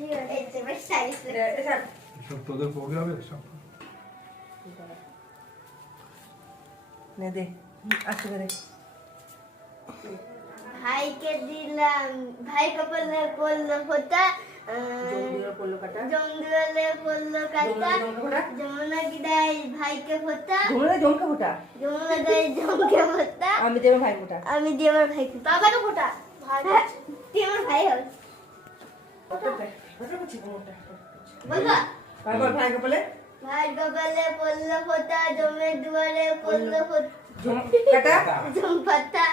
ঠিক আছে এবার স্টাইলিশ এটা সব তোদের প্রোগ্রামে সব নে দে আসতে করে ভাইকে দিলাম ভাই কপালে পড়লো ফোঁটা জঙ্গিরা পড়লো কাটা জঙ্গলে পড়লো কাটা যমুনা কি দেয় ভাইকে ফোঁটা জঙ্গিরা জমকে ফোটা যমুনা দেয় জমকে ফোঁটা আমি দেব ভাই ফোটা আমি দিয়ে আমার ভাইকে বাবাকে ফোঁটা তুই আমার ভাই হল ফোটা করছি কোনটা বলবা বারবার ভাই কপালে ভাই কপালে পড়লো ফোঁটা জমের দুয়ারে পড়লো ফোঁটা কাটা জম পাতা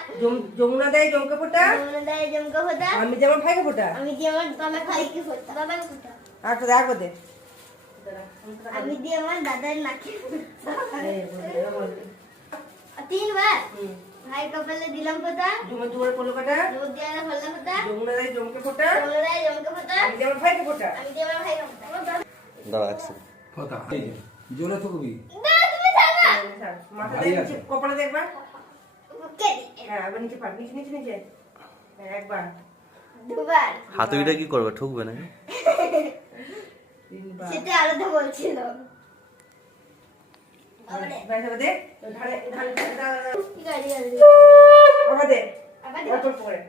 যমুনা দেয় জমকে ফোটা যমুনা দেয় জমকে ফোঁটা আমি যেমন ভাইকে ফোটা আমি দিয়ে আমার বাবা ভাইকে ফোঁটা বাবাকে ফোঁটা আর তো দেখো দে আমি দিয়ে আমার দাদার নাকে এই বল তিনবার ভাই কপালে দিলাম ফোঁটা জমে দুয়ারে পড়লো কাটা জম দিয়ে ফেললাম ফোঁটা যমুনা দেয় জমকে ফোটা যমুনা দেয় জমকে ফোঁটা আমি যেমন ভাইকে ফোটা আমি দিয়ে আমার ভাইকে ফোঁটা দাঁড়া আছে কথা জোরে থাকবি তুমি থামা মাথা দিয়ে নিচে কপালে দে একবার কে হ্যাঁ আবার নিচে পার নিচে নিচে নিচে হ্যাঁ একবার দুবার হাতুড়িটা কি করবে ঠুকবে নাকি তিনবার সেটা আলাদা বলছিল ভাই সব দে ধারে ধারে ঠিক আছে আবার দে আবার আবার পড়ে